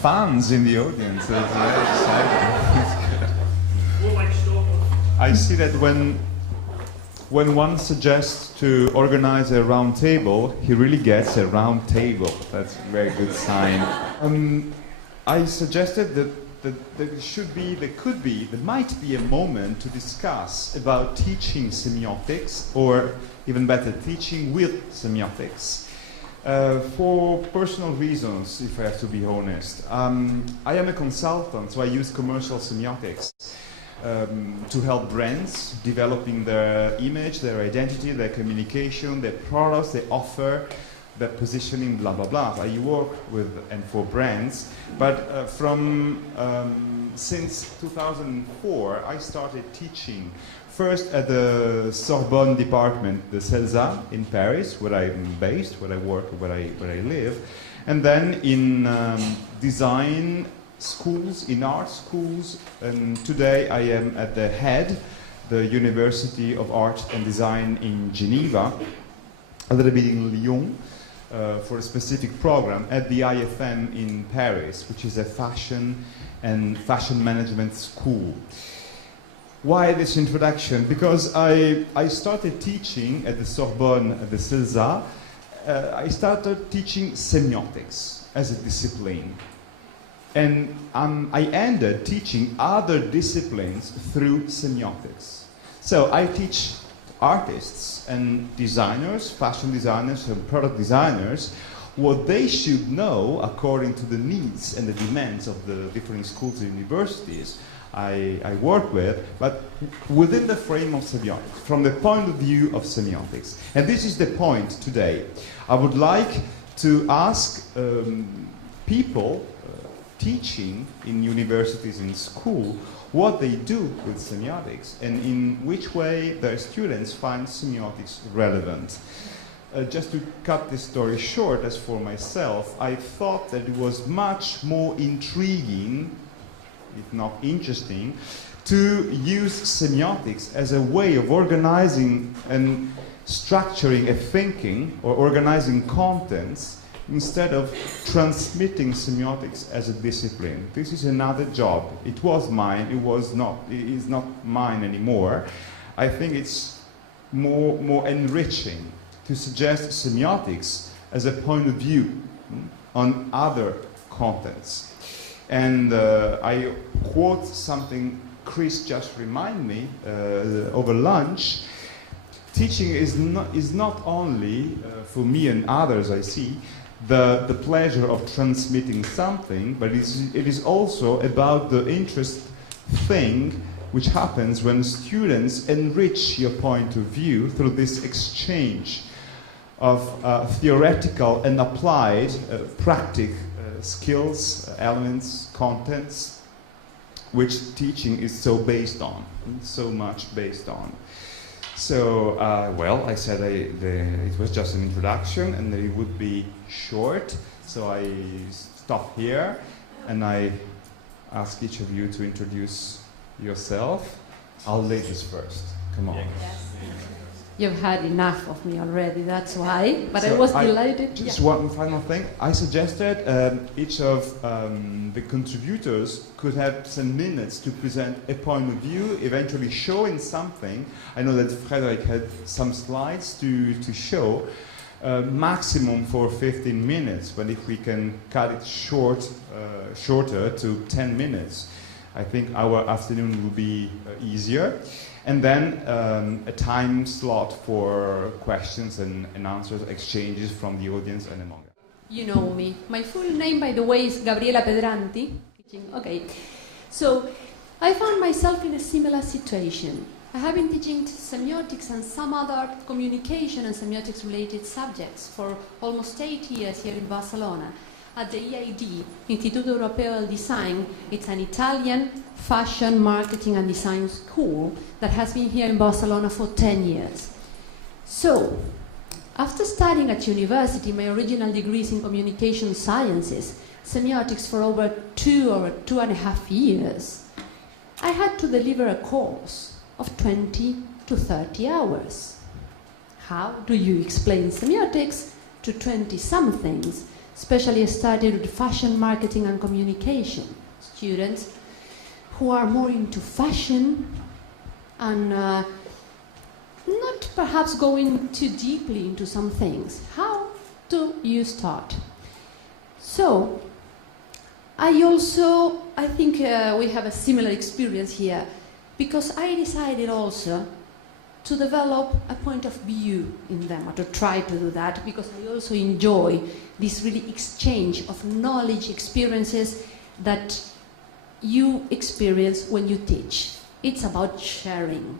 fans in the audience. That's very exciting. I see that when one suggests to organize a round table, he really gets a round table. That's a very good sign. I suggested that there might be a moment to discuss about teaching semiotics, or even better, teaching with semiotics. For personal reasons, if I have to be honest. I am a consultant, so I use commercial semiotics to help brands developing their image, their identity, their communication, their products, their offer, their positioning, blah, blah, blah. I work with and for brands, but since 2004, I started teaching first at the Sorbonne department, the CELSA in Paris, where I'm based, where I work, where I live, and then in design schools, in art schools, and today I am at the head, the University of Art and Design in Geneva, a little bit in Lyon, for a specific program at the IFM in Paris, which is a fashion and fashion management school. Why this introduction? Because I started teaching at the Sorbonne, at the CELSA, I started teaching semiotics as a discipline. And I ended teaching other disciplines through semiotics. So I teach artists and designers, fashion designers and product designers, what they should know according to the needs and the demands of the different schools and universities I work with, but within the frame of semiotics, from the point of view of semiotics. And this is the point today. I would like to ask people teaching in universities and school what they do with semiotics and in which way their students find semiotics relevant. Just to cut this story short, as for myself, I thought that it was much more intriguing, if not interesting, to use semiotics as a way of organizing and structuring a thinking or organizing contents instead of transmitting semiotics as a discipline. This is another job. It was mine, it is not mine anymore. I think it's more enriching to suggest semiotics as a point of view on other contents. And I quote something Chris just reminded me over lunch. Teaching is not only, for me and others I see, the pleasure of transmitting something, but it is also about the interest thing which happens when students enrich your point of view through this exchange of theoretical and applied practical skills, elements, contents, which teaching is so based on, so much based on. So, well, I said it was just an introduction and that it would be short, so I stop here and I ask each of you to introduce yourself. I'll ladies first. Come on. Yes. You've had enough of me already, that's why. But so I was delighted. Just one final thing. I suggested each of the contributors could have some minutes to present a point of view, eventually showing something. I know that Frederick had some slides to show, maximum for 15 minutes, but if we can cut it shorter to 10 minutes, I think our afternoon will be easier. And then a time slot for questions and answers, exchanges from the audience and among us. You know me. My full name, by the way, is Gabriela Pedranti. Okay. So I found myself in a similar situation. I have been teaching semiotics and some other communication and semiotics related subjects for almost 8 years here in Barcelona at the EID, Instituto Europeo del Design. It's an Italian fashion, marketing and design school that has been here in Barcelona for 10 years. So, after studying at university, my original degree is in communication sciences, semiotics for over 2 or 2.5 years, I had to deliver a course of 20 to 30 hours. How do you explain semiotics to 20-somethings especially started with fashion marketing and communication students who are more into fashion and not perhaps going too deeply into some things. How do you start? So, I think we have a similar experience here, because I decided also to develop a point of view in them, or to try to do that, because I also enjoy this really exchange of knowledge, experiences that you experience when you teach. It's about sharing.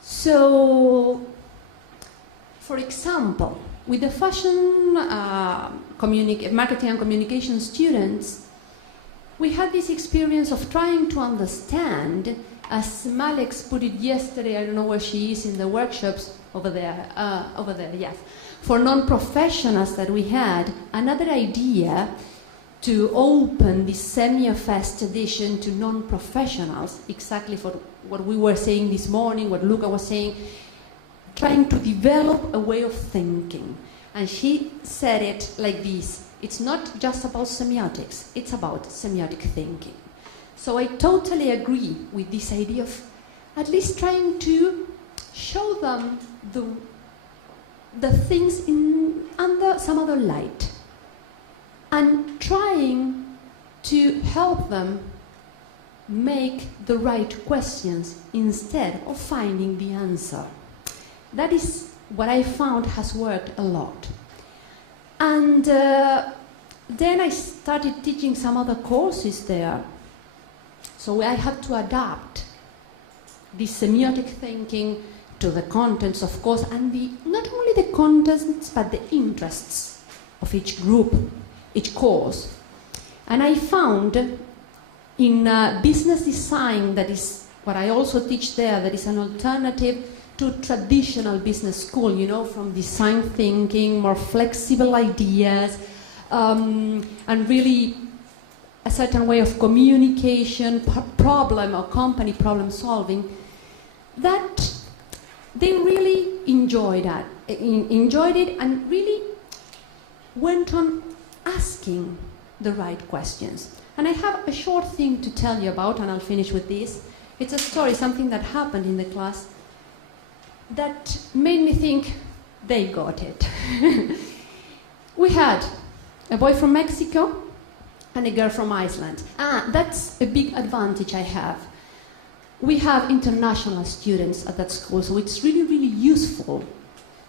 So, for example, with the fashion marketing and communication students, we had this experience of trying to understand, as Malex put it yesterday, I don't know where she is in the workshops, over there, yes, for non-professionals that we had, another idea to open this Semiofest edition to non-professionals, exactly for what we were saying this morning, what Luca was saying, trying to develop a way of thinking. And she said it like this: it's not just about semiotics, it's about semiotic thinking. So I totally agree with this idea of at least trying to show them the things under some other light, and trying to help them make the right questions instead of finding the answer. That is what I found has worked a lot. And then I started teaching some other courses there. So I had to adapt this semiotic thinking to the contents, of course, and not only the contents, but the interests of each group, each course. And I found in business design, that is what I also teach there, that is an alternative to traditional business school, you know, from design thinking, more flexible ideas, and really a certain way of communication, problem or company problem solving, that they really enjoyed it, and really went on asking the right questions. And I have a short thing to tell you about, and I'll finish with this. It's a story, something that happened in the class that made me think they got it. We had a boy from Mexico and a girl from Iceland. That's a big advantage I have. We have international students at that school, so it's really, really useful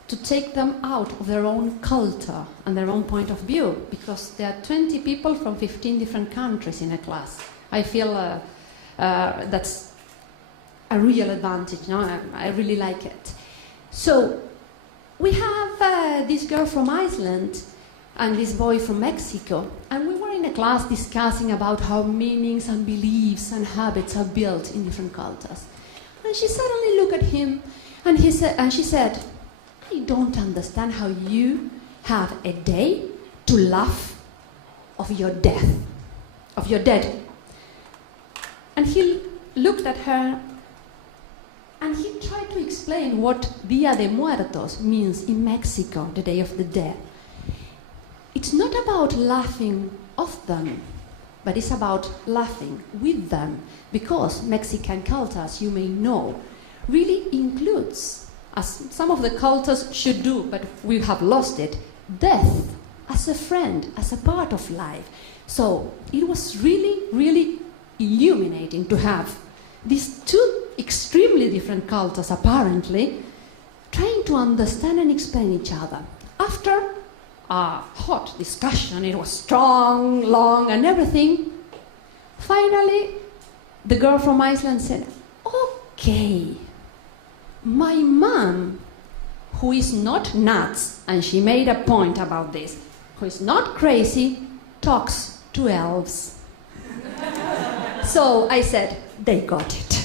to take them out of their own culture and their own point of view, because there are 20 people from 15 different countries in a class. I feel that's a real advantage. No? I really like it. So we have this girl from Iceland and this boy from Mexico, and we were in a class discussing about how meanings and beliefs and habits are built in different cultures. And she suddenly looked at him, and she said, "I don't understand how you have a day to laugh of your death, of your dead." And he looked at her, and he tried to explain what Dia de Muertos means in Mexico, the Day of the Dead. It's not about laughing of them, but it's about laughing with them, because Mexican culture, as you may know, really includes, as some of the cultures should do, but we have lost it, death as a friend, as a part of life. So it was really, really illuminating to have these two extremely different cultures, apparently, trying to understand and explain each other. After a hot discussion, it was strong, long, and everything, finally, the girl from Iceland said, "Okay, my mom, who is not nuts," and she made a point about this, "who is not crazy, talks to elves." So I said, they got it.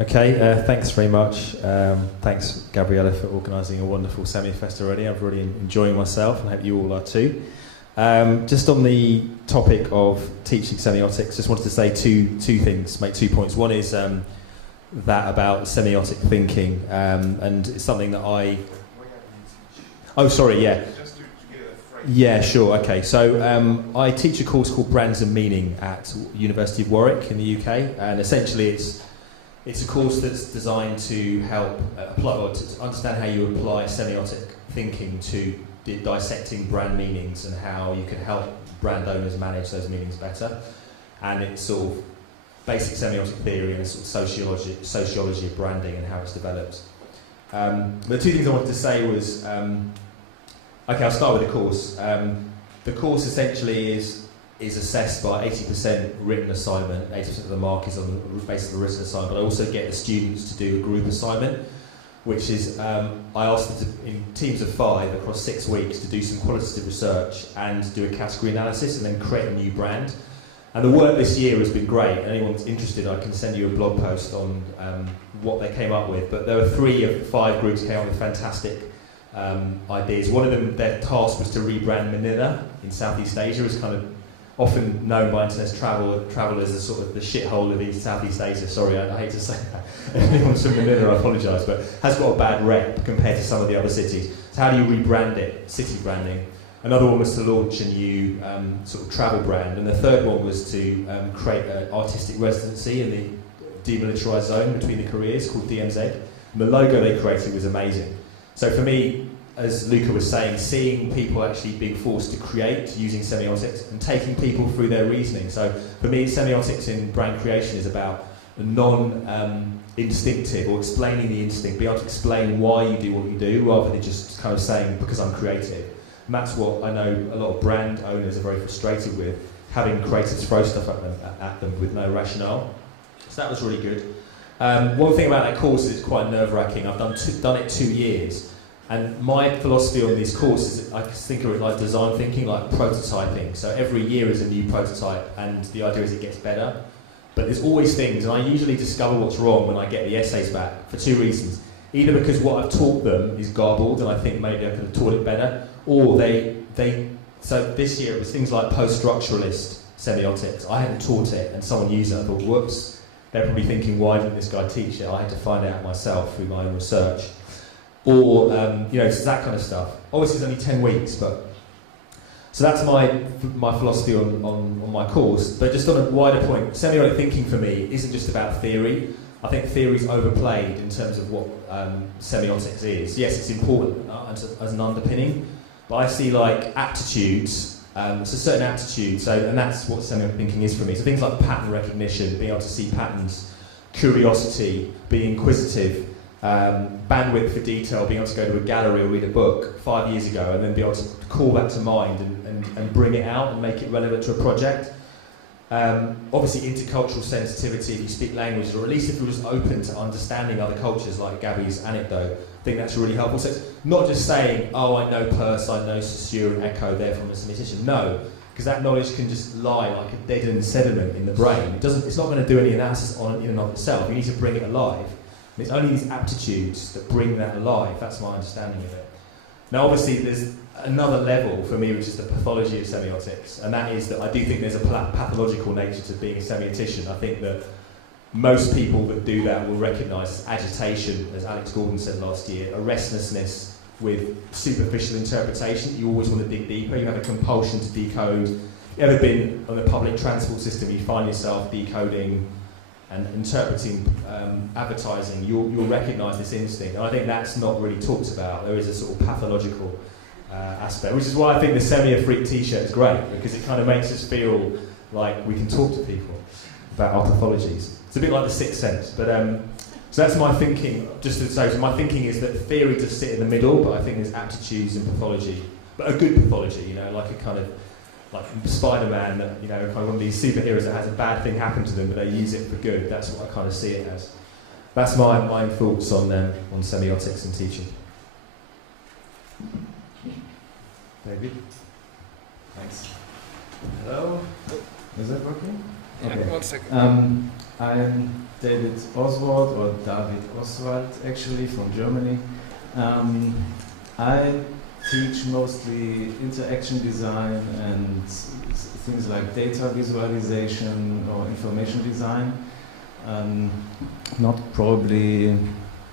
Okay, thanks very much. Thanks, Gabriella, for organising a wonderful Semiofest already. I'm really enjoying myself, and I hope you all are too. Just on the topic of teaching semiotics, just wanted to say two things, make 2 points. One is that about semiotic thinking, and it's something that I Oh, sorry, yeah. Just to get a frame. Yeah, sure, okay. So I teach a course called Brands and Meaning at University of Warwick in the UK, and essentially it's a course that's designed to help apply, or to understand how you apply semiotic thinking to dissecting brand meanings and how you can help brand owners manage those meanings better. And it's sort of basic semiotic theory and sort of sociology of branding and how it's developed. The two things I wanted to say was, okay, I'll start with the course. The course essentially is assessed by 80% written assignment. 80% of the mark is on the basis of the written assignment, but I also get the students to do a group assignment, which is, I asked them to, in teams of 5 across 6 weeks, to do some qualitative research and do a category analysis and then create a new brand. And the work this year has been great. Anyone's interested, I can send you a blog post on what they came up with. But there were 3 of 5 groups came up with fantastic ideas. One of them, their task was to rebrand Manila in Southeast Asia. It's kind of often known by internet travellers as sort of the shithole of Southeast Asia. Sorry, I hate to say that. If anyone's from Manila, I apologise, but has got a bad rep compared to some of the other cities. So how do you rebrand it? City branding. Another one was to launch a new sort of travel brand, and the third one was to create an artistic residency in the demilitarised zone between the Koreas called DMZ. And the logo they created was amazing. So for me, as Luca was saying, seeing people actually being forced to create using semiotics and taking people through their reasoning. So for me, semiotics in brand creation is about non-instinctive, or explaining the instinct, being able to explain why you do what you do, rather than just kind of saying, because I'm creative. And that's what I know a lot of brand owners are very frustrated with, having creatives throw stuff at them with no rationale. So that was really good. One thing about that course is it's quite nerve-wracking. I've done it 2 years. And my philosophy on these courses, I think of it like design thinking, like prototyping. So every year is a new prototype, and the idea is it gets better. But there's always things, and I usually discover what's wrong when I get the essays back for 2 reasons. Either because what I've taught them is garbled, and I think maybe I could have taught it better, or so this year it was things like post-structuralist semiotics. I hadn't taught it, and someone used it. I thought, whoops. They're probably thinking, why didn't this guy teach it? I had to find out myself through my own research. Or, it's that kind of stuff. Obviously, it's only 10 weeks, but... So that's my philosophy on my course. But just on a wider point, semiotic thinking for me isn't just about theory. I think theory is overplayed in terms of what semiotics is. Yes, it's important as an underpinning, but I see like aptitudes, it's a certain aptitude, and that's what semiotic thinking is for me. So things like pattern recognition, being able to see patterns, curiosity, being inquisitive, bandwidth for detail, being able to go to a gallery or read a book 5 years ago and then be able to call that to mind and bring it out and make it relevant to a project. Obviously intercultural sensitivity if you speak languages, or at least if you're just open to understanding other cultures, like Gabby's anecdote. I think that's really helpful. So it's not just saying, oh, I know Peirce, I know Saussure and Eco, therefore I'm a semiotician. No, because that knowledge can just lie like a deadened sediment in the brain. It's not going to do any analysis in and of itself. You need to bring it alive. And it's only these aptitudes that bring that alive. That's my understanding of it. Now, obviously, there's another level for me, which is the pathology of semiotics, and that is that I do think there's a pathological nature to being a semiotician. I think that most people that do that will recognise agitation, as Alex Gordon said last year, a restlessness with superficial interpretation. You always want to dig deeper. You have a compulsion to decode. You ever been on a public transport system, you find yourself decoding and interpreting advertising, you'll recognise this instinct. And I think that's not really talked about. There is a sort of pathological aspect, which is why I think the Semio-Freak t-shirt is great, because it kind of makes us feel like we can talk to people about our pathologies. It's a bit like the Sixth Sense. But so that's my thinking. Just to say, so my thinking is that theory does sit in the middle, but I think there's aptitudes in pathology, but a good pathology, like a kind of like Spider-Man, kind of one of these superheroes that has a bad thing happen to them, but they use it for good. That's what I kind of see it as. That's my thoughts on semiotics and teaching. David? Thanks. Hello? Is that working? Yeah, okay. 1 second. I'm David Oswald, or David Oswald, actually, from Germany. I teach mostly interaction design and things like data visualization or information design. Not probably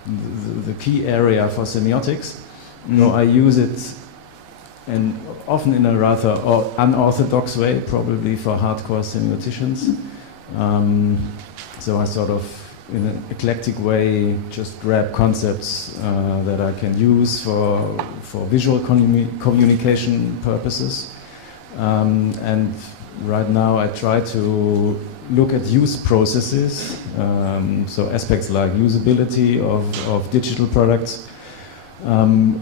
the key area for semiotics, No, I use it, and often in a rather unorthodox way, probably for hardcore semioticians. So I sort of, in an eclectic way, just grab concepts that I can use for visual communication purposes. And right now I try to look at use processes, so aspects like usability of digital products,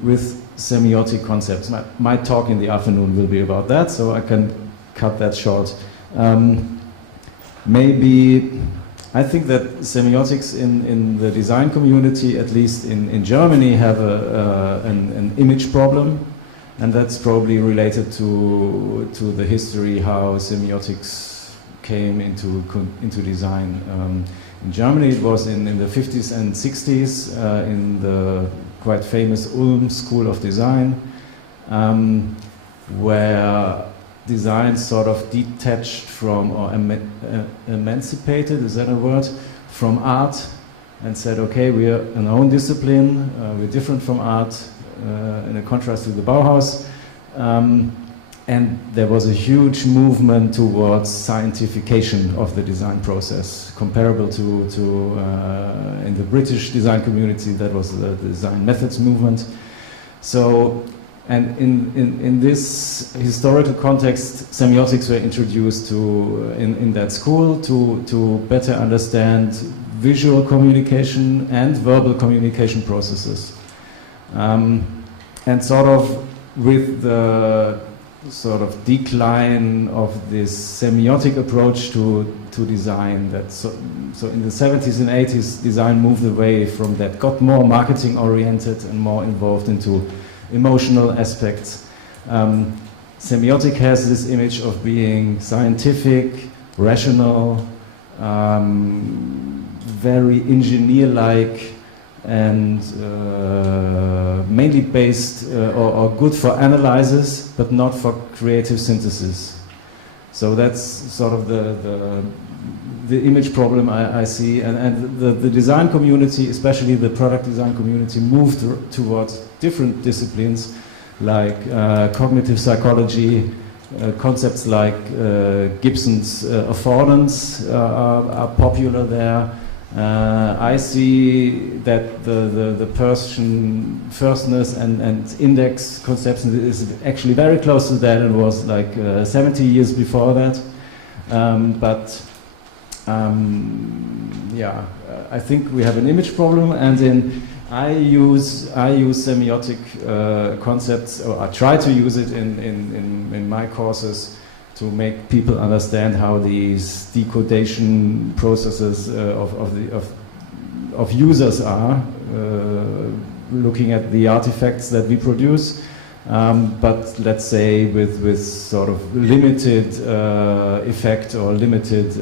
with semiotic concepts. My talk in the afternoon will be about that, so I can cut that short. Maybe I think that semiotics in the design community, at least in Germany, have an image problem, and that's probably related to the history, how semiotics came into design. In Germany, it was in the 50s and 60s, in the quite famous Ulm School of Design, where design sort of detached from, or emancipated, is that a word, from art, and said, okay, we are an own discipline, we're different from art, in a contrast to the Bauhaus. And there was a huge movement towards scientification of the design process, comparable to in the British design community, that was the design methods movement. So, and in this historical context, semiotics were introduced in that school to better understand visual communication and verbal communication processes. And sort of with the sort of decline of this semiotic approach to design, that so in the 70s and 80s, design moved away from that, got more marketing oriented and more involved into emotional aspects. Semiotic has this image of being scientific, rational, very engineer-like, and mainly based or good for analysis, but not for creative synthesis. So that's sort of the image problem I see, and the design community, especially the product design community, moved towards different disciplines like cognitive psychology. Concepts like Gibson's affordance are popular there. I see that the Persian firstness and index conception is actually very close to that. It was like 70 years before that. Yeah, I think we have an image problem, and I use semiotic concepts, or I try to use it in my courses, to make people understand how these decodation processes of users are, looking at the artifacts that we produce, but let's say with sort of limited effect or limited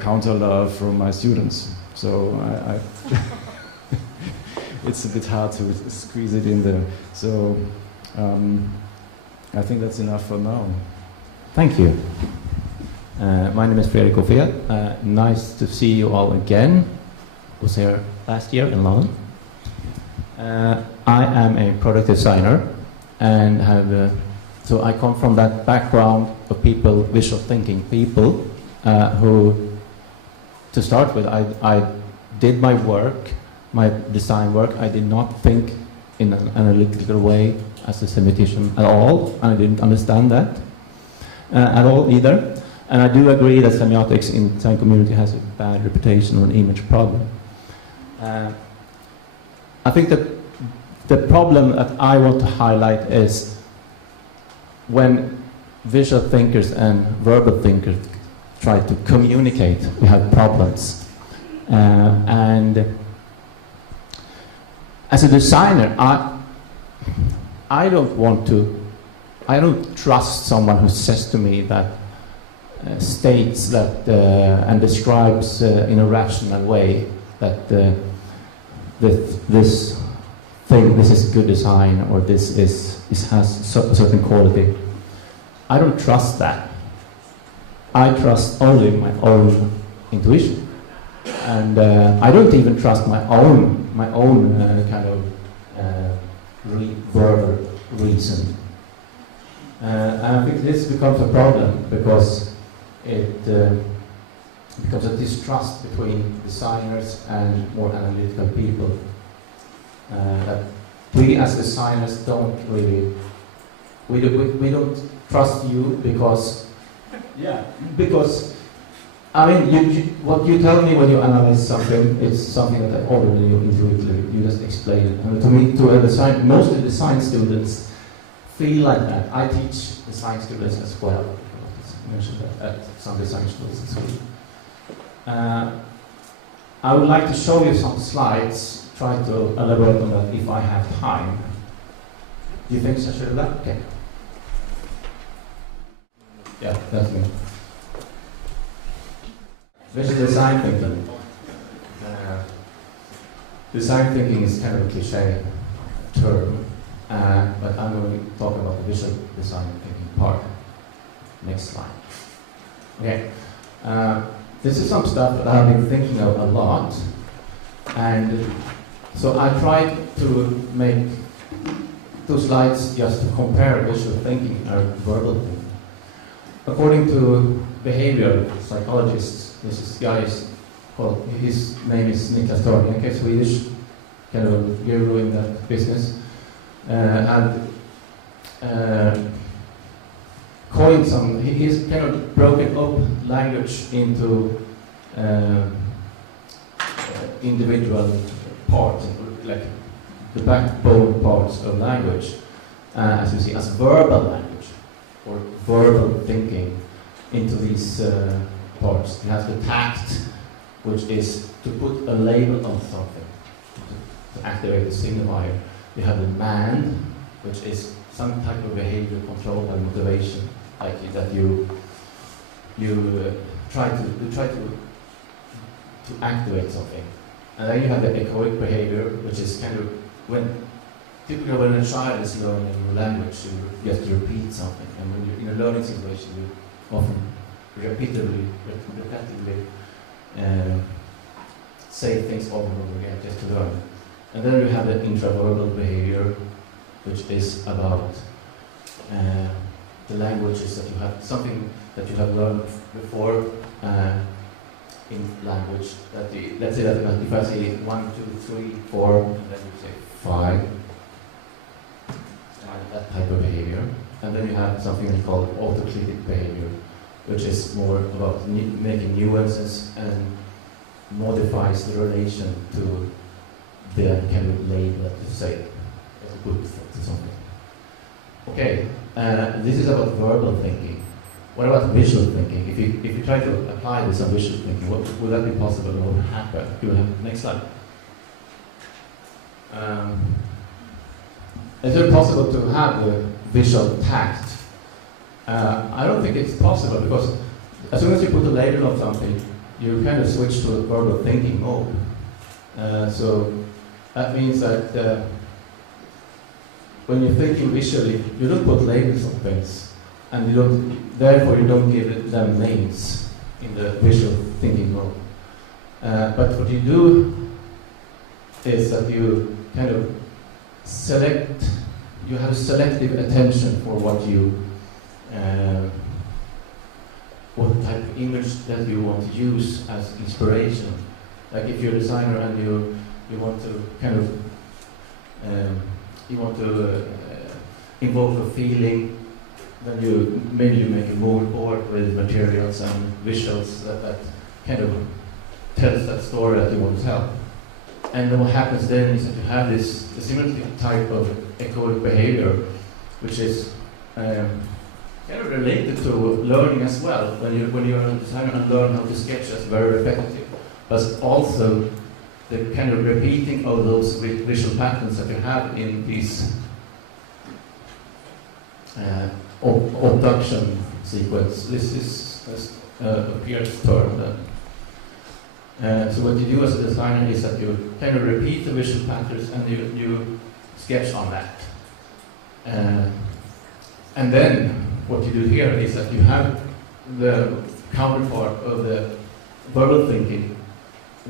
counter love from my students. So I it's a bit hard to squeeze it in there. So I think that's enough for now. Thank you. My name is Fredrik Ophir. Nice to see you all again. I was here last year in London. I am a product designer, and so I come from that background of people, visual thinking people, who, to start with, I did my work, my design work. I did not think in an analytical way as a semiotician at all, and I didn't understand that at all either. And I do agree that semiotics in the design community has a bad reputation or an image problem. I think that the problem that I want to highlight is when visual thinkers and verbal thinkers try to communicate, we have problems. And as a designer, I don't trust someone who says to me that states that and describes in a rational way that this is good design, or this has a certain quality. I don't trust that. I trust only my own intuition, and I don't even trust my own kind of verbal reason. And I think this becomes a problem because it becomes a distrust between designers and more analytical people. That we as designers don't really, we don't trust you because I mean, what you tell me when you analyze something, it's something that I already knew intuitively. You just explain it. And to me, most of the design students feel like that. I teach design students as well. I mentioned that at some design schools in Sweden. I would like to show you some slides. Try to elaborate on that if I have time. Do you think I should do that? Okay. Yeah, that's me. Visual design thinking. Design thinking is kind of a cliche term, but I'm going to talk about the visual design thinking part. Next slide. Okay. This is some stuff that I've been thinking of a lot, and so I tried to make 2 slides just to compare visual thinking and verbal thinking. According to behavioral psychologists, this guy is called, his name is Niklas Törneke, Swedish, kind of guru in that business, and coined some, he's kind of broken up language into individual parts, like the backbone parts of language, as you see, as verbal language, or verbal thinking into these parts. You have the tact, which is to put a label on something, to activate the signifier. You have the man, which is some type of behavior control by motivation, like that you try to activate something. And then you have the echoic behavior, which is kind of typically when a child is learning a new language, you have to repeat something, and when you're in a learning situation, you often repetitively say things over and over again just to learn. And then you have the intraverbal behavior, which is about the languages that you have, something that you have learned before in language. Let's say that if I say 1, 2, 3, 4, and then you say 5, that type of behavior. And then you have something called autoclitic behavior, which is more about making nuances and modifies the relation to the kind of label that you say as a good to something. Okay, this is about verbal thinking. What about visual thinking? If you try to apply this on visual thinking, would that be possible? What would happen? You will have next slide. Is it possible to have the visual tact? I don't think it's possible, because as soon as you put a label on something, you kind of switch to a verbal thinking mode. So that means that when you're thinking visually, you don't put labels on things, and therefore you don't give them names in the visual thinking mode. But what you do is that you kind of you have selective attention for what type of image that you want to use as inspiration. Like if you're a designer and you want to kind of invoke a feeling, then maybe you make a mood board with materials and visuals that kind of tells that story that you want to tell. And then what happens then is that you have this similar type of echoic behavior, which is kind of related to learning as well. When you're a designer and learn how to sketch, that's very repetitive. But also the kind of repeating of those visual patterns that you have in these abduction sequence. This is a Pierce term. So what you do as a designer is that you kind of repeat the visual patterns and you sketch on that. And then what you do here is that you have the counterpart of the verbal thinking,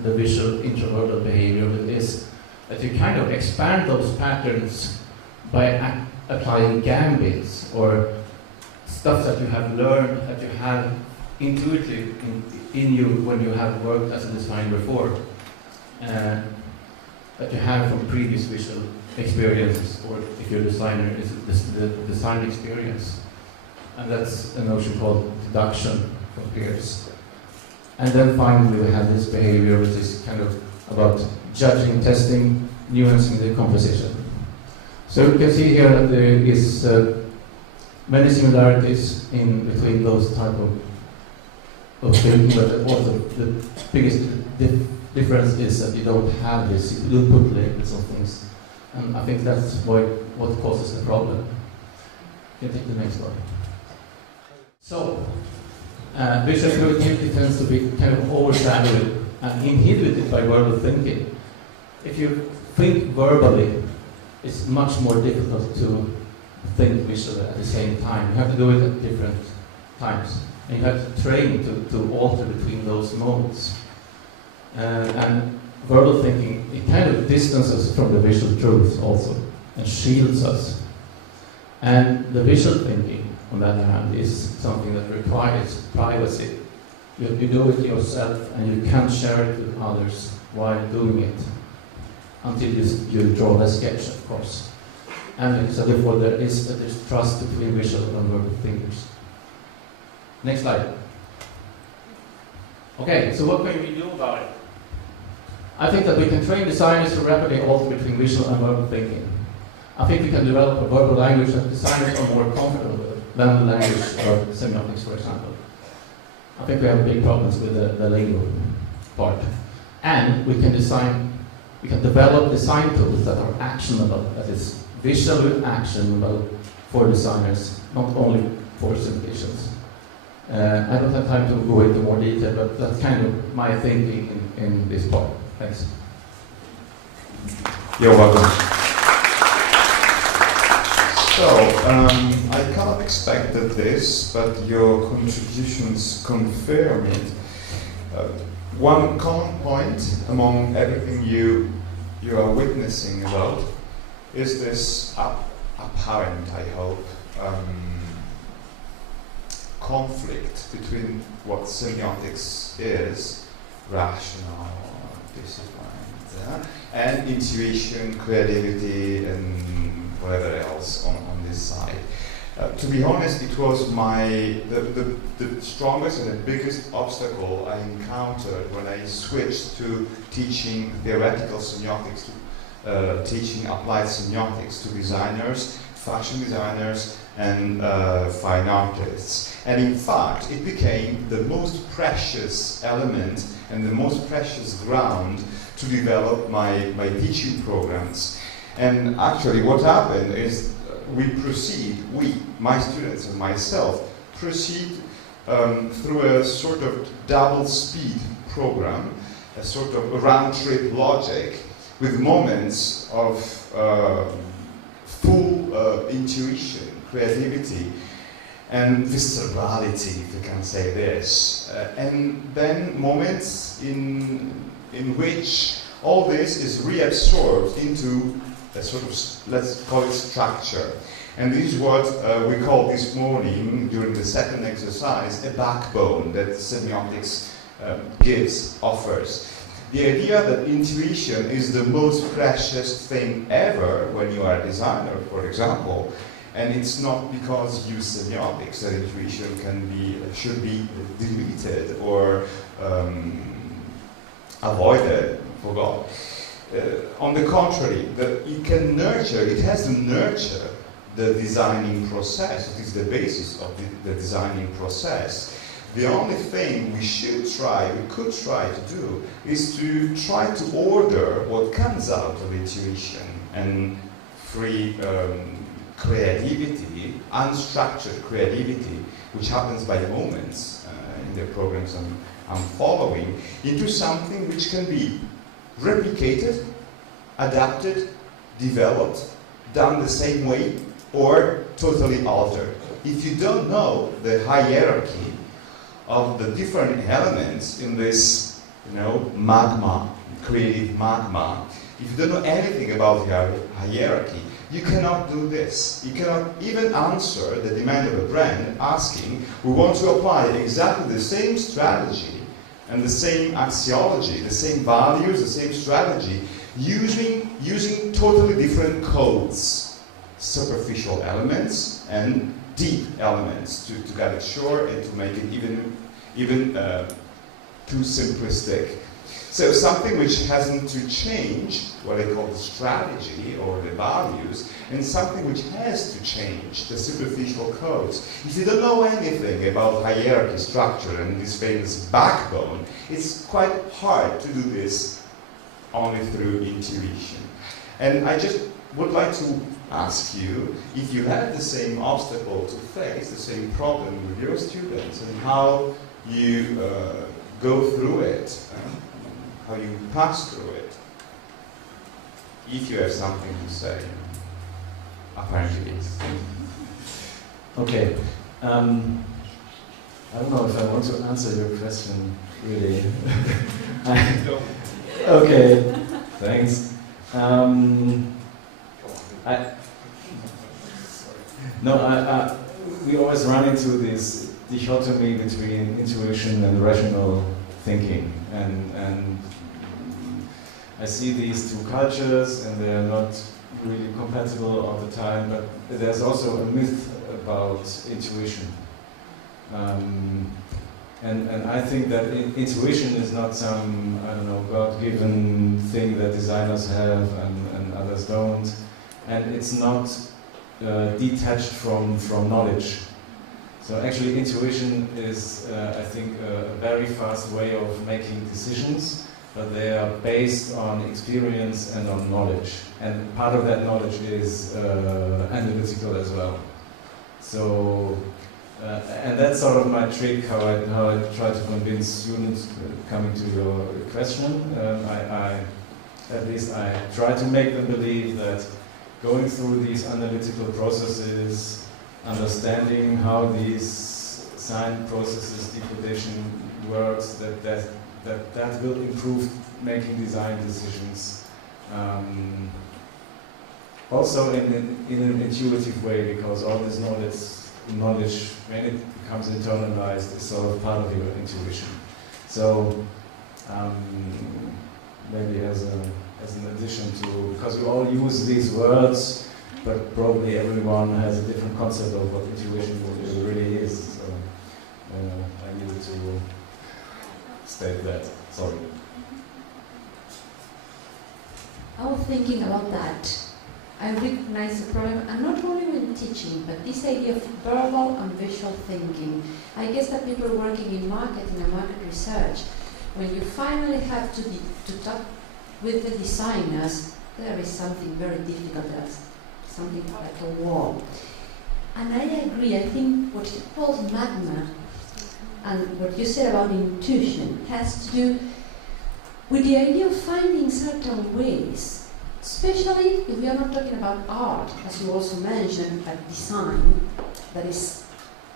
the visual intraverbal behavior, is that you kind of expand those patterns by applying gambits or stuff that you have learned, that you have intuitively in you when you have worked as a designer before, that you have from previous visual experiences, or if you're a designer, it's the design experience. And that's a notion called deduction from peers. And then finally we have this behavior, which is kind of about judging, testing, nuancing the composition. So you can see here that there is many similarities in between those type of thinking, but also the biggest difference is that you don't have this, you don't put labels on things. And I think that's what causes the problem. You can take the next one. So, visual creativity tends to be kind of overshadowed and inhibited by verbal thinking. If you think verbally, it's much more difficult to think visually at the same time. You have to do it at different times. And you have to train to alter between those modes. And verbal thinking, it kind of distances from the visual truth also, and shields us. And the visual thinking, on the other hand, is something that requires privacy. You do it yourself, and you can't share it with others while doing it, until you draw the sketch, of course. And so therefore there's trust between visual and verbal thinkers. Next slide. Okay, so what can we do about it? I think that we can train designers to rapidly alter between visual and verbal thinking. I think we can develop a verbal language that designers are more comfortable with than the language of semiotics, for example. I think we have big problems with the lingo part. And we can develop design tools that are actionable, that is visually actionable for designers, not only for simulations. I don't have time to go into more detail, but that's kind of my thinking in this part. Thanks. You're welcome. So, I kind of expected this, but your contributions confirm it. One common point among everything you are witnessing about is this apparent, I hope, conflict between what semiotics is, rational, discipline, and intuition, creativity, and whatever else on this side. To be honest, it was the strongest and the biggest obstacle I encountered when I switched to teaching theoretical semiotics, to teaching applied semiotics to designers, fashion designers, and fine artists. And in fact, it became the most precious element and the most precious ground to develop my teaching programs. And actually what happened is my students and myself, proceed through a sort of double speed program, a sort of round-trip logic with moments of full intuition, creativity, and viscerality, if you can say this. And then moments in which all this is reabsorbed into a sort of, let's call it structure. And this is what we call this morning, during the second exercise, a backbone that semiotics offers. The idea that intuition is the most precious thing ever when you are a designer, for example, and it's not because you use semiotics that intuition should be deleted or avoided, forgot. On the contrary, it has to nurture the designing process. It is the basis of the designing process. The only thing we could try to do, is to try to order what comes out of intuition and free creativity, unstructured creativity, which happens by moments in the programs I'm following, into something which can be replicated, adapted, developed, done the same way, or totally altered. If you don't know the hierarchy of the different elements in this, magma, creative magma, if you don't know anything about hierarchy, you cannot do this. You cannot even answer the demand of a brand asking, we want to apply exactly the same strategy and the same axiology, the same values, the same strategy, using totally different codes, superficial elements and deep elements to cut it short and to make it even too simplistic. So something which hasn't to change, what I call the strategy or the values, and something which has to change, the superficial codes. If you don't know anything about hierarchy structure and this famous backbone, it's quite hard to do this only through intuition. And I just would like to ask you if you have the same obstacle to face, the same problem with your students, and how you go through it. How you pass through it, if you have something to say. Apparently yes. Okay. I don't know if I want to answer your question, really. Okay, thanks. We always run into this dichotomy between intuition and rational thinking, and I see these two cultures, and they're not really compatible all the time, but there's also a myth about intuition. And I think that intuition is not some, I don't know, God-given thing that designers have and others don't. And it's not detached from knowledge. So actually intuition is, I think, a very fast way of making decisions, but they are based on experience and on knowledge. And part of that knowledge is analytical as well. So, and that's sort of my trick, how I try to convince students, coming to your question. At least I try to make them believe that going through these analytical processes, understanding how these sign processes, decodation works, that will improve making design decisions. Also in an intuitive way, because all this knowledge, when it becomes internalized, is sort of part of your intuition. So maybe as an addition to, because we all use these words, but probably everyone has a different concept of what intuition really is. So I needed to state that. Sorry. I was thinking about that. I recognize the problem, and not only when teaching, but this idea of verbal and visual thinking. I guess that people working in marketing and market research, when you finally have to talk with the designers, there is something very difficult. There's something like a wall. And I agree. I think what you call magma and what you said about intuition has to do with the idea of finding certain ways, especially if we are not talking about art, as you also mentioned, but design, that is,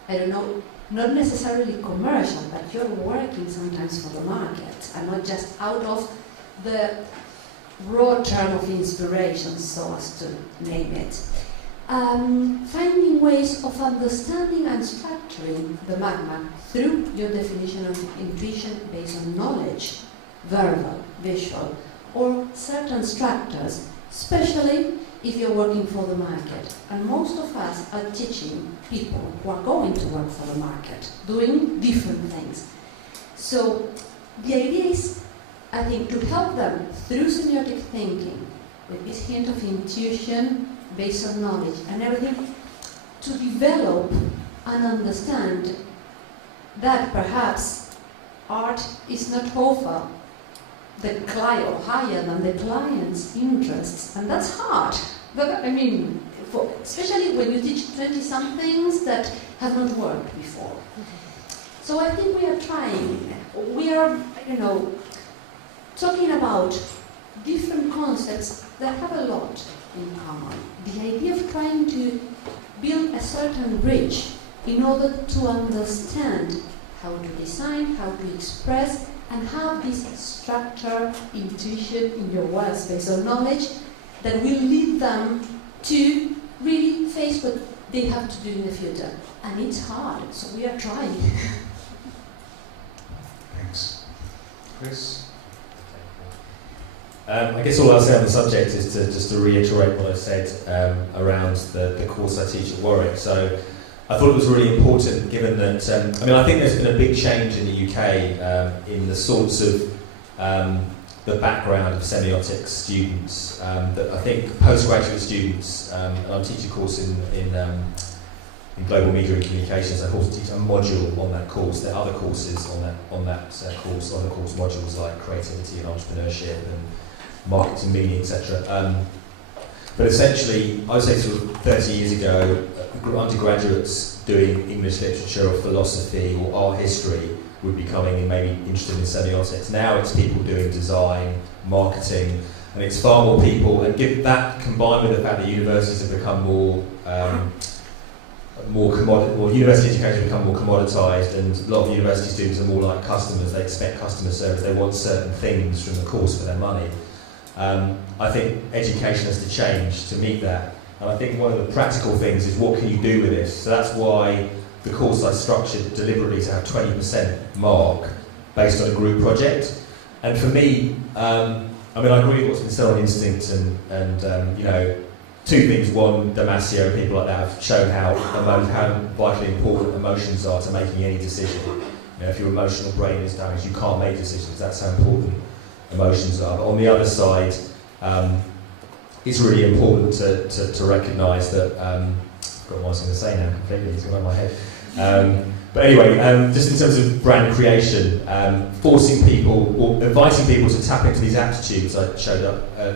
I don't know, not necessarily commercial, but you're working sometimes for the market and not just out of the raw term of inspiration, so as to name it. Finding ways of understanding and structuring the magma through your definition of intuition based on knowledge, verbal, visual, or certain structures, especially if you're working for the market. And most of us are teaching people who are going to work for the market, doing different things. So the idea is, I think, to help them through semiotic thinking, with this hint of intuition based on knowledge and everything, to develop and understand that perhaps art is not over the client or higher than the client's interests, and that's hard. I mean, especially when you teach 20-somethings that have not worked before. So I think we are trying. We are, talking about different concepts that have a lot in common. The idea of trying to build a certain bridge in order to understand how to design, how to express, and have this structure, intuition in your world space or knowledge that will lead them to really face what they have to do in the future. And it's hard, so we are trying. Thanks. Chris? I guess all I'll say on the subject is just to reiterate what I said around the course I teach at Warwick. So I thought it was really important, given that, I think there's been a big change in the UK in the sorts of the background of semiotics students. That I think postgraduate students, and I'm teaching a course in global media and communications. I also teach a module on that course. There are other courses on that course, other course modules like creativity and entrepreneurship and marketing, media, etc. But essentially, I would say sort of 30 years ago, undergraduates doing English literature or philosophy or art history would be coming and maybe interested in semiotics. Now it's people doing design, marketing, and it's far more people. And give that combined with the fact that universities have become more university education has become more commoditised, and a lot of university students are more like customers. They expect customer service. They want certain things from the course for their money. I think education has to change to meet that. And I think one of the practical things is what can you do with this? So that's why the course I structured deliberately to have 20% mark based on a group project. And for me, I agree with what's been said on instinct and two things. One, Damasio and people like that have shown how vitally important emotions are to making any decision. If your emotional brain is damaged, you can't make decisions. That's how important emotions are. But on the other side, it's really important to recognise that. I've got what I was going to say now completely. It's gone out of my head. But anyway, just in terms of brand creation, forcing people or inviting people to tap into these aptitudes I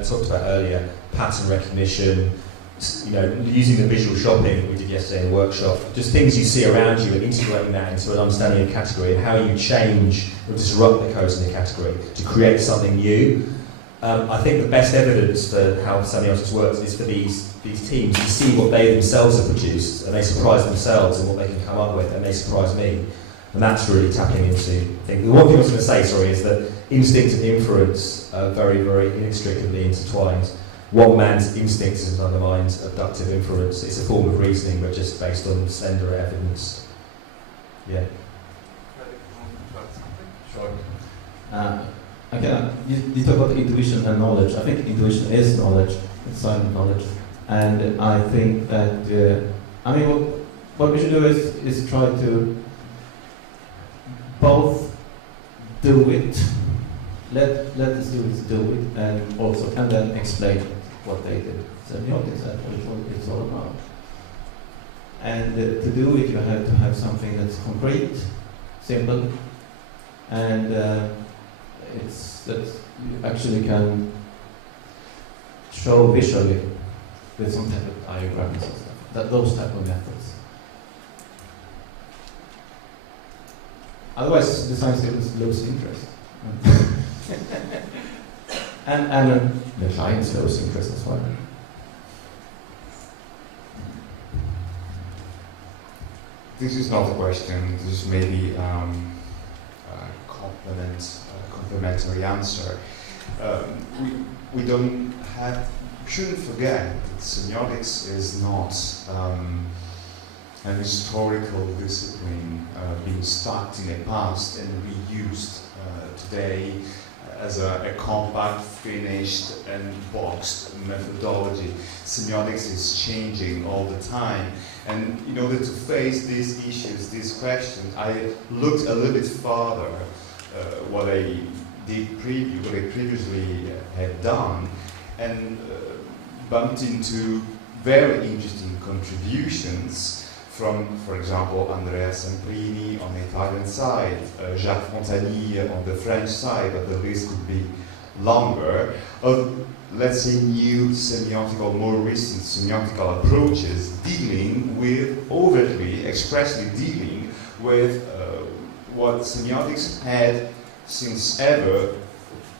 talked about earlier, pattern recognition, using the visual shopping we did yesterday in the workshop, just things you see around you and integrating that into an understanding of category and how you change or disrupt the codes in the category to create something new. I think the best evidence for how semiotics works is for these teams to see what they themselves have produced, and they surprise themselves and what they can come up with, and they surprise me. And that's really tapping into, I think. The one thing I was going to say, is that instinct and inference are very, very inextricably intertwined. One man's instinct is another mind's abductive inference. It's a form of reasoning, but just based on slender evidence. Yeah. Sure. You talk about intuition and knowledge. I think intuition is knowledge. It's silent knowledge. And I think that, what we should do is try to both do it, let the students do it, and then explain what they did. Semiotics, that's what it's all about. And to do it, you have to have something that's concrete, simple, and that you actually can show visually with some type of diagrams and stuff. Those type of methods. Otherwise, design students lose interest. and the clients lose interest as well. This is not a question, this is maybe a complementary answer. We shouldn't forget that semiotics is not an historical discipline being stuck in the past and reused today as a compact, finished and boxed methodology. Semiotics is changing all the time, and in order to face these issues, these questions, I looked a little bit farther what I previously had done, and bumped into very interesting contributions from, for example, Andrea Semprini on the Italian side, Jacques Fontanier on the French side, but the list could be longer, of, let's say, new semiotical, more recent semiotical approaches dealing with, overtly, expressly dealing with what semiotics had since ever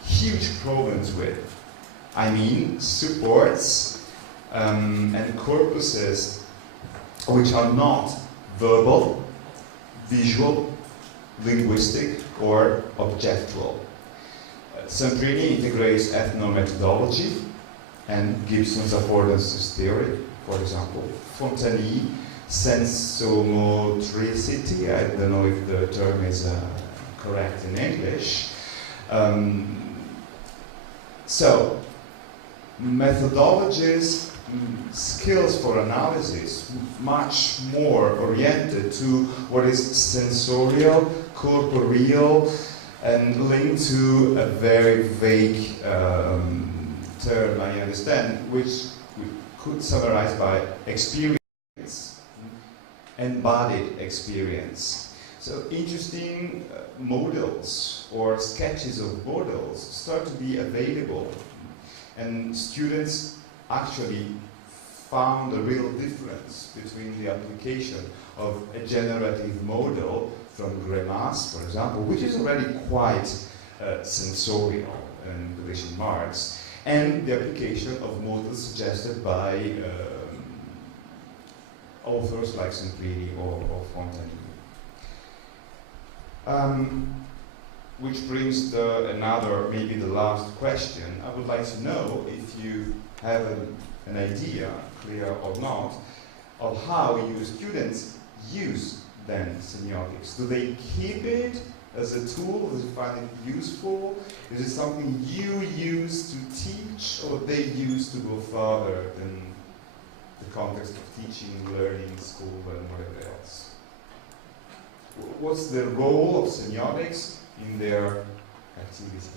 huge problems with. I mean, supports and corpuses which are not verbal, visual, linguistic or objectual. Semprini integrates ethnomethodology and Gibson's affordances theory, for example. Fontany, sensomotricity, I don't know if the term is correct in English. So, methodologies, skills for analysis, much more oriented to what is sensorial, corporeal, and linked to a very vague term, I understand, which we could summarize by experience, embodied experience. So interesting models or sketches of models start to be available, and students actually found a real difference between the application of a generative model from Grimace, for example, which is already quite sensorial in quotation marks, and the application of models suggested by authors like Semprini or Fontany. Which brings another, maybe the last question. I would like to know if you have an idea, clear or not, of how your students use then semiotics. Do they keep it as a tool? Does it find it useful? Is it something you use to teach, or they use to go further than the context of teaching, learning, school, and whatever else? What's the role of semiotics in their activity?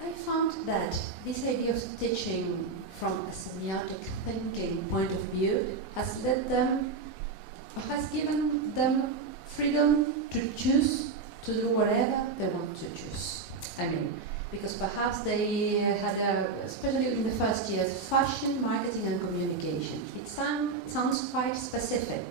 I found that this idea of teaching from a semiotic thinking point of view has given them freedom to choose to do whatever they want to choose. I mean, because perhaps they had, especially in the first years, fashion, marketing and communication. It sounds quite specific.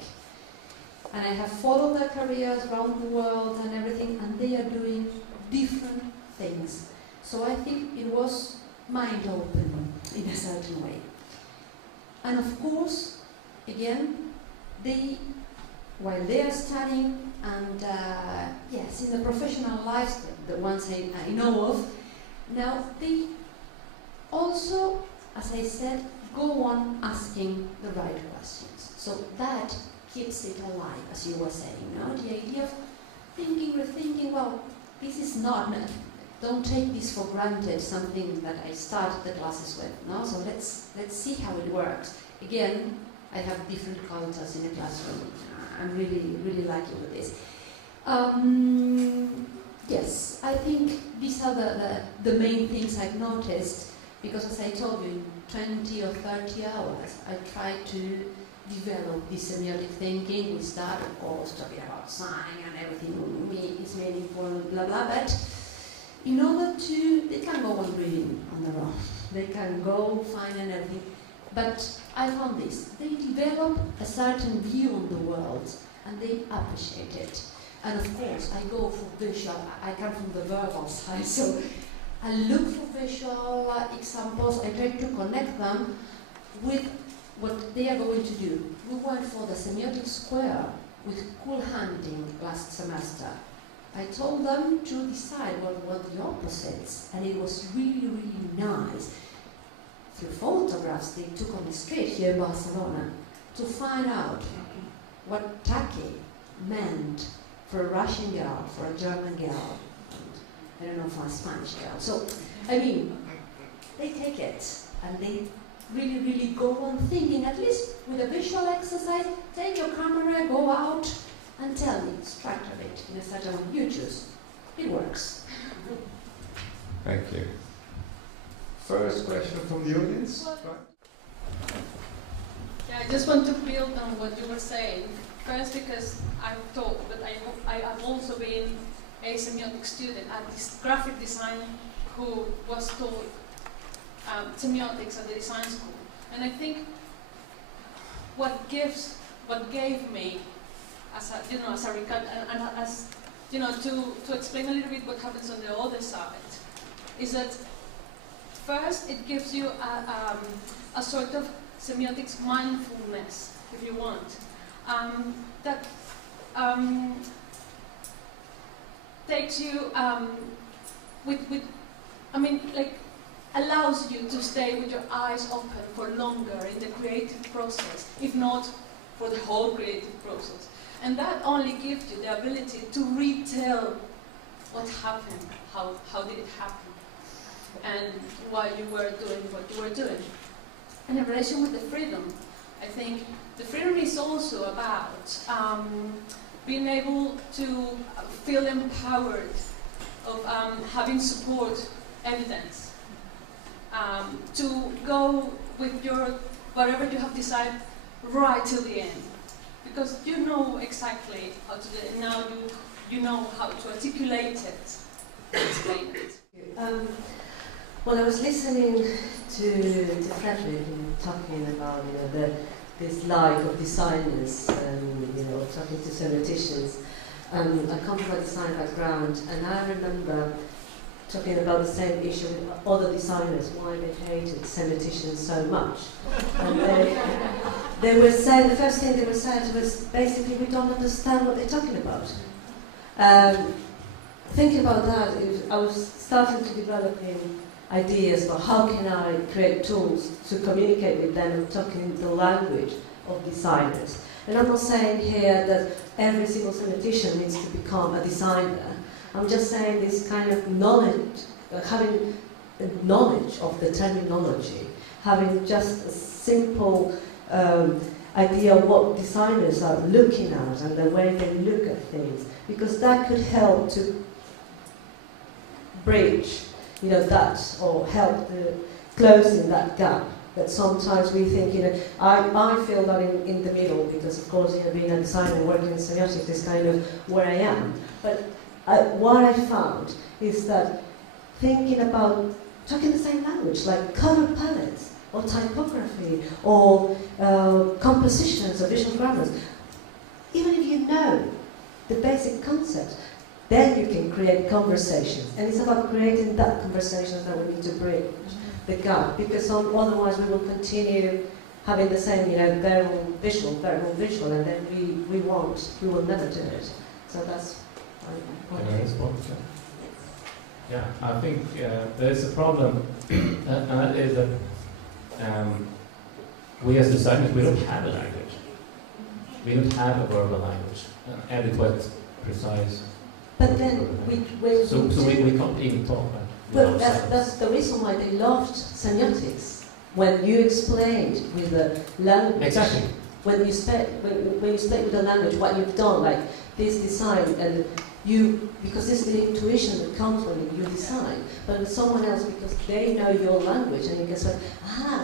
And I have followed their careers around the world and everything, and they are doing different things. So I think it was mind-open in a certain way. And of course, again, while they are studying, and yes, in the professional lives, the ones I know of, now they also, as I said, go on asking the right questions. So that keeps it alive, as you were saying, no? The idea of thinking, rethinking, well, this is not, don't take this for granted, something that I started the classes with, no? So let's see how it works. Again, I have different cultures in the classroom. I'm really lucky with this. Yes, I think these are the main things I've noticed, because as I told you, in 20 or 30 hours, I try to develop this semiotic thinking. We start, of course, talking about sign and everything is meaningful, blah, blah, but in order to, they can go on reading on their own. They can go find and everything. But I found this. They develop a certain view on the world, and they appreciate it. And of course, I go for visual. I come from the verbal side, so I look for visual examples. I try to connect them with what they are going to do. We went for the semiotic square with cool handing last semester. I told them to decide what were the opposites, and it was really, really nice. Through photographs they took on the street here in Barcelona to find out what tacky meant for a Russian girl, for a German girl, and I don't know, for a Spanish girl. So, I mean, they take it and they really, really go on thinking, at least with a visual exercise. Take your camera, go out and tell me, structure it in a certain way. You choose. It works. Thank you. First question from the audience. Yeah, I just want to build on what you were saying. First, because I'm taught, but I have also been a semiotic student at this graphic design who was taught semiotics at the design school. And I think what gave me as a, as a recap, and as, to explain a little bit what happens on the other side, is that first it gives you a sort of semiotics mindfulness. if you want, that takes you allows you to stay with your eyes open for longer in the creative process, if not for the whole creative process. And that only gives you the ability to retell what happened, how did it happen, and why you were doing what you were doing. And in relation with the freedom, I think the freedom is also about being able to feel empowered of having support evidence, to go with your whatever you have decided right till the end, because you know exactly how to do it. Now you know how to articulate it, explain it. Well, I was listening to Frederick talking about this life of designers and talking to theoreticians. I come from a design background, and I remember talking about the same issue with other designers, why they hated semiotics so much. And they were saying, the first thing they were saying was basically, we don't understand what they're talking about. Thinking about that, I was starting to develop ideas about how can I create tools to communicate with them and talking the language of designers. And I'm not saying here that every single semiotician needs to become a designer. I'm just saying this kind of knowledge, having knowledge of the terminology, having just a simple idea of what designers are looking at and the way they look at things, because that could help to bridge, that, or help closing that gap. That sometimes we think, I feel that in the middle, because of course, being a designer working in semiotics is kind of where I am. But what I found is that thinking about talking the same language, like color palettes, or typography, or compositions, or visual grammars, even if you know the basic concept, then you can create conversations. And it's about creating that conversation that we need to bridge the gap, because otherwise we will continue having the same, verbal, visual, and then we will never do it. So that's my point. Can I respond? Yeah, I think there's a problem, and that is that we as designers, we don't have a language. We don't have a verbal language, adequate, precise. But then we can't even talk. Well, that's the reason why they loved semiotics. When you explained with the language, exactly. When you speak with the language, what you've done, like this design, and because this is the intuition that comes when you design. But with someone else, because they know your language, and you can say,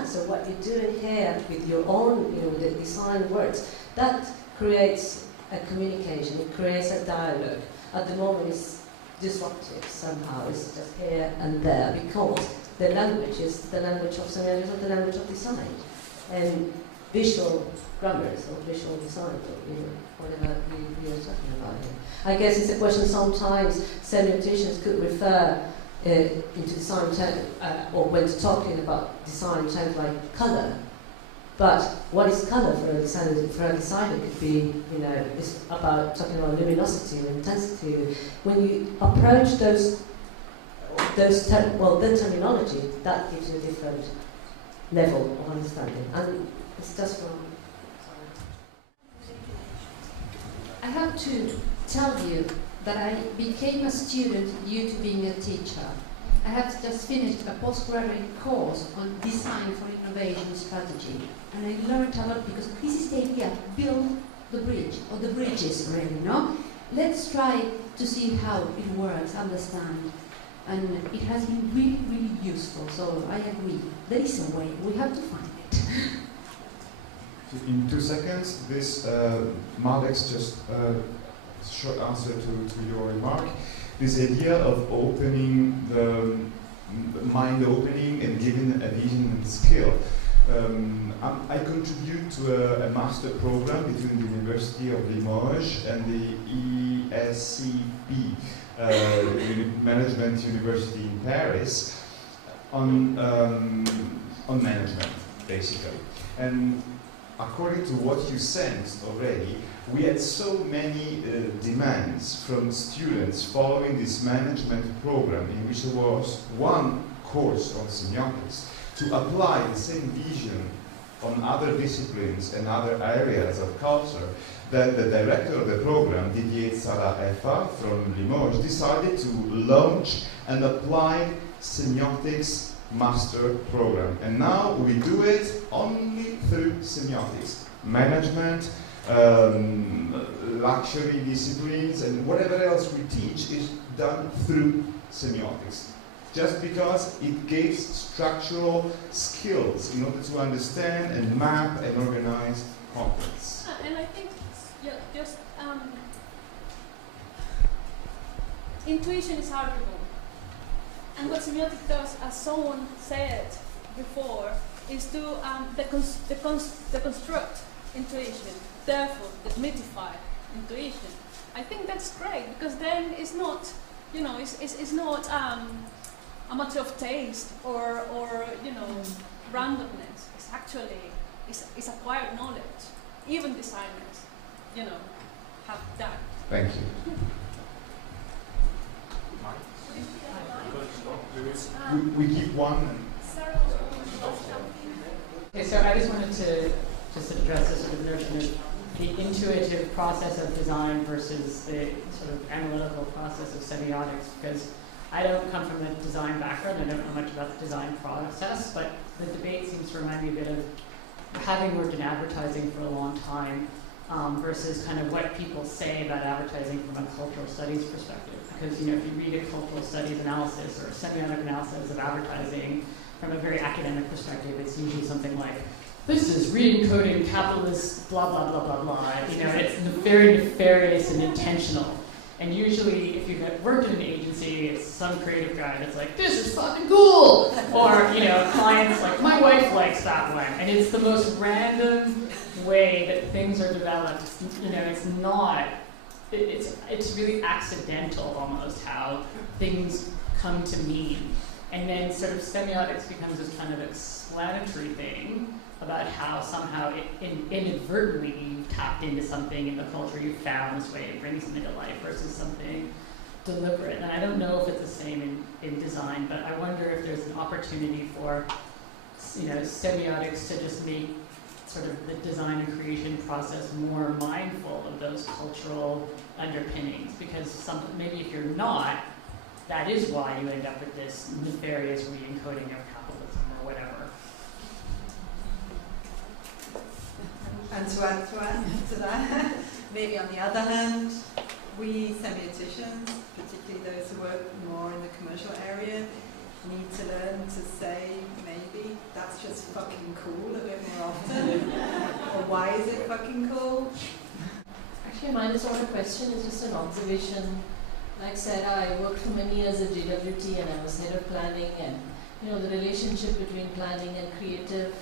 so what you're doing here with your own, the design words, that creates a communication. It creates a dialogue. At the moment, it's disruptive somehow. It's just here and there, because the language is the language of semiotics, or the language of design, and visual grammars or visual design, or whatever we are talking about here. I guess it's a question sometimes semioticians could refer into design terms, or when talking about design terms like color. But what is color for a designer? For a designer, could be, it's about talking about luminosity and intensity. When you approach the terminology, that gives you a different level of understanding. And it's just from. I have to tell you that I became a student due to being a teacher. I have just finished a postgraduate course on design for innovation strategy. And I learned a lot, because this is the idea, build the bridge, or the bridges really, no? Let's try to see how it works, understand. And it has been really, really useful, so I agree. There is a way, we have to find it. In 2 seconds, this Marlex just short answer to your remark. This idea of opening the mind opening and giving a vision and skill. I contribute to a master program between the University of Limoges and the ESCP, Management University in Paris, on management, basically. And according to what you sent already, we had so many demands from students following this management program, in which there was one course on semiotics, to apply the same vision on other disciplines and other areas of culture, that the director of the program, Didier Sarah Effa from Limoges, decided to launch an applied semiotics master program. And now we do it only through semiotics. Management, luxury disciplines, and whatever else we teach is done through semiotics. Just because it gives structural skills in order to understand and map and organize concepts. And I think just intuition is arguable. And what semiotics does, as someone said before, is to deconstruct intuition, therefore demystify intuition. I think that's great, because then it's not, it's not a matter of taste or randomness. It's actually it's acquired knowledge. Even designers, have that. Thank you. We keep one. Okay, so I just wanted to just address this sort of notion of the intuitive process of design versus the sort of analytical process of semiotics, because I don't come from a design background. I don't know much about the design process, but the debate seems to remind me a bit of having worked in advertising for a long time versus kind of what people say about advertising from a cultural studies perspective. Because if you read a cultural studies analysis or a semiotic analysis of advertising from a very academic perspective, it's usually something like, this is re-encoding capitalist blah, blah, blah, blah, blah. It's very nefarious and intentional. And usually, if you've worked in an agency, it's some creative guy that's like, this is fucking cool! Or, clients like, my wife likes that one. And it's the most random way that things are developed. It's not, it's really accidental almost how things come to mean. And then sort of semiotics becomes this kind of explanatory thing about how somehow inadvertently you tapped into something in the culture, you found this way to bring something to life versus something deliberate. And I don't know if it's the same in design, but I wonder if there's an opportunity for semiotics to just make sort of the design and creation process more mindful of those cultural underpinnings. Because maybe if you're not, that is why you end up with this nefarious re-encoding of capitalism or whatever. And to add to that, maybe on the other hand, we semioticians, particularly those who work more in the commercial area, need to learn to say maybe that's just fucking cool a bit more often. Or why is it fucking cool? Actually, mine is not a question, it's just an observation. Like Sarah, I worked for many years at JWT and I was head of planning, and the relationship between planning and creative.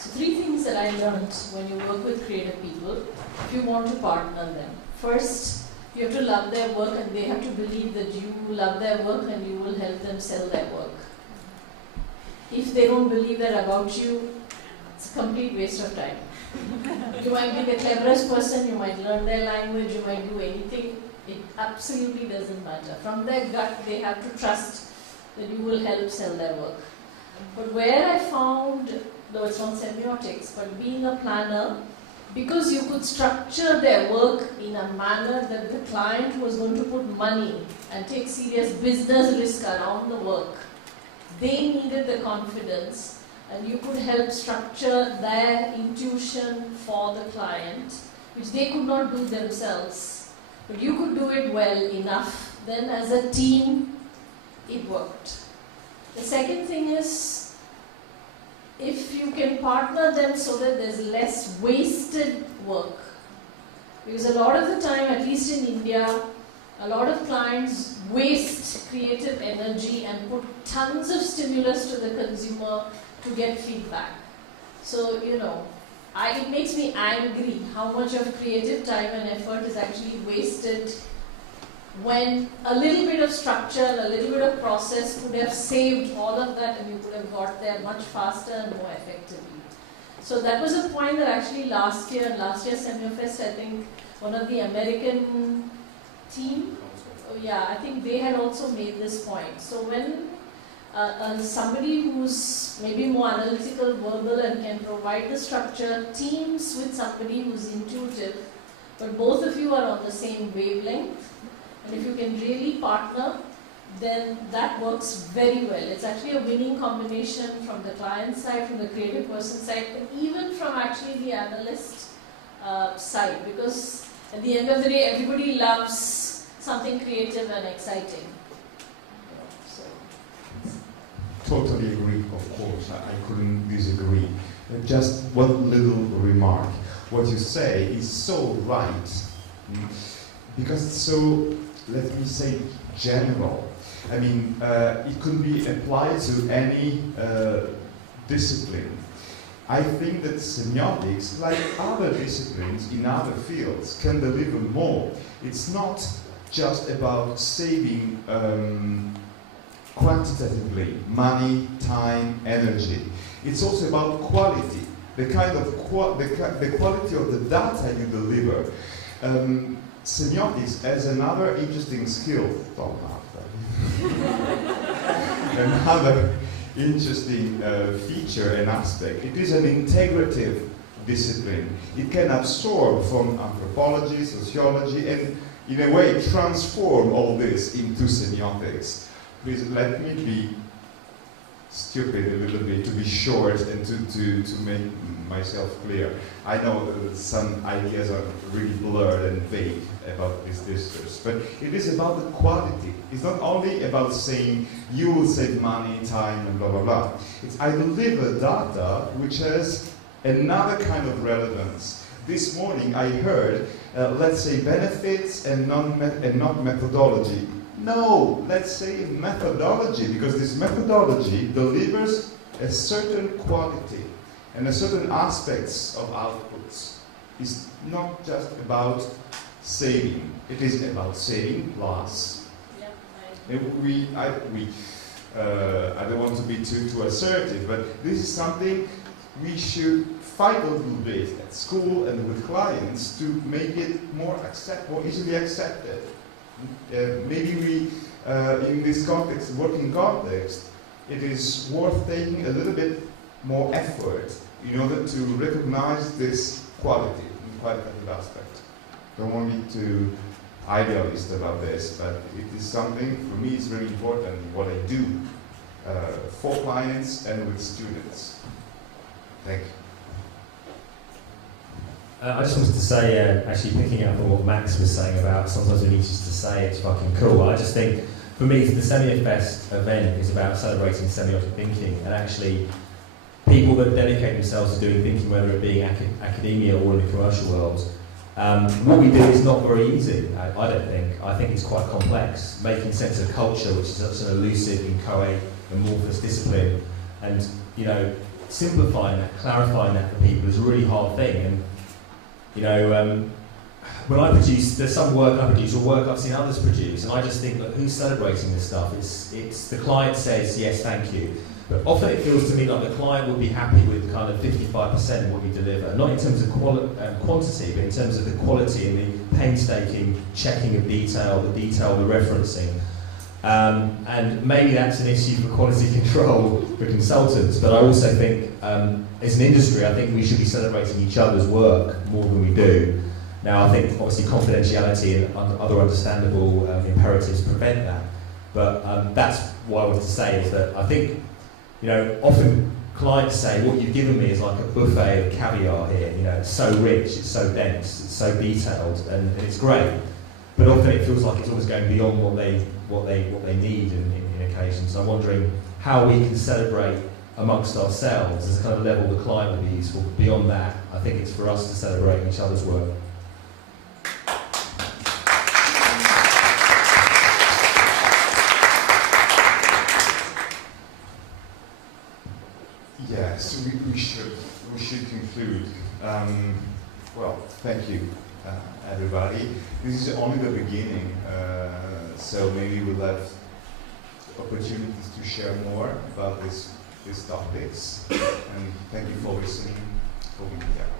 So 3 things that I learned when you work with creative people, if you want to partner them. First, you have to love their work and they have to believe that you love their work and you will help them sell their work. If they don't believe that about you, it's a complete waste of time. You might be the cleverest person, you might learn their language, you might do anything. It absolutely doesn't matter. From their gut, they have to trust that you will help sell their work. But where I found, though it's not semiotics, but being a planner, because you could structure their work in a manner that the client was going to put money and take serious business risk around the work, they needed the confidence, and you could help structure their intuition for the client, which they could not do themselves. But you could do it well enough, then as a team, it worked. The second thing is, if you can partner them so that there's less wasted work. Because a lot of the time, at least in India, a lot of clients waste creative energy and put tons of stimulus to the consumer to get feedback. So, it makes me angry how much of creative time and effort is actually wasted when a little bit of structure, a little bit of process could have saved all of that and you could have got there much faster and more effectively. So that was a point that actually last year Semiofest, I think one of the American team, I think they had also made this point. So when somebody who's maybe more analytical, verbal, and can provide the structure teams with somebody who's intuitive, but both of you are on the same wavelength, and if you can really partner, then that works very well. It's actually a winning combination from the client side, from the creative person side, and even from actually the analyst side, because at the end of the day, everybody loves something creative and exciting. Totally agree, of course. I couldn't disagree. Just one little remark. What you say is so right, because it's so, let me say, general. I mean, it could be applied to any discipline. I think that semiotics, like other disciplines in other fields, can deliver more. It's not just about saving quantitatively money, time, energy. It's also about quality, the kind of the quality of the data you deliver. Semiotics as another interesting skill. Another interesting feature and aspect. It is an integrative discipline. It can absorb from anthropology, sociology, and in a way transform all this into semiotics. Please let me be stupid a little bit, to be short and to make myself clear. I know that some ideas are really blurred and vague about this discourse, but it is about the quality. It's not only about saying you will save money, time, and blah, blah, blah. It's I deliver data which has another kind of relevance. This morning I heard, let's say, benefits and not methodology. No, let's say methodology, because this methodology delivers a certain quality and a certain aspects of outputs. It's not just about saving. It is about saving plus. I don't want to be too assertive, but this is something we should fight a little bit at school and with clients to make it more easily accepted. Maybe we, in this context, working context, it is worth taking a little bit more effort in order to recognize this quality, qualitative aspect. Don't want me to idealist about this, but it is something, for me, it's very important what I do for clients and with students. Thank you. I just wanted to say, actually picking up on what Max was saying about sometimes we need just to say it's fucking cool. I just think, for me, the Semiofest event is about celebrating semiotic thinking, and actually people that dedicate themselves to doing thinking, whether it be academia or in the commercial world, what we do is not very easy, I don't think. I think it's quite complex. Making sense of culture, which is such an elusive, inchoate, amorphous discipline, and, you know, simplifying that, clarifying that for people is a really hard thing. And you know, when I produce, there's some work I produce or work I've seen others produce, and I just think, look, who's celebrating this stuff? It's the client says, yes, thank you. But often it feels to me like the client would be happy with kind of 55% of what we deliver, not in terms of quantity, but in terms of the quality and the painstaking checking of detail, the referencing. And maybe that's an issue for quality control for consultants, but I also think as an industry, I think we should be celebrating each other's work more than we do. Now, I think obviously confidentiality and other understandable imperatives prevent that, but that's what I wanted to say is that I think, you know, often clients say, what you've given me is like a buffet of caviar here, you know, it's so rich, it's so dense, it's so detailed, and it's great, but often it feels like it's always going beyond what they need in occasions. So I'm wondering how we can celebrate amongst ourselves as a kind of level the client would be useful. But beyond that, I think it's for us to celebrate each other's work. Yes, we should conclude. Well, thank you, everybody. This is only the beginning, so maybe we'll have opportunities to share more about these topics. And thank you for listening. holding together.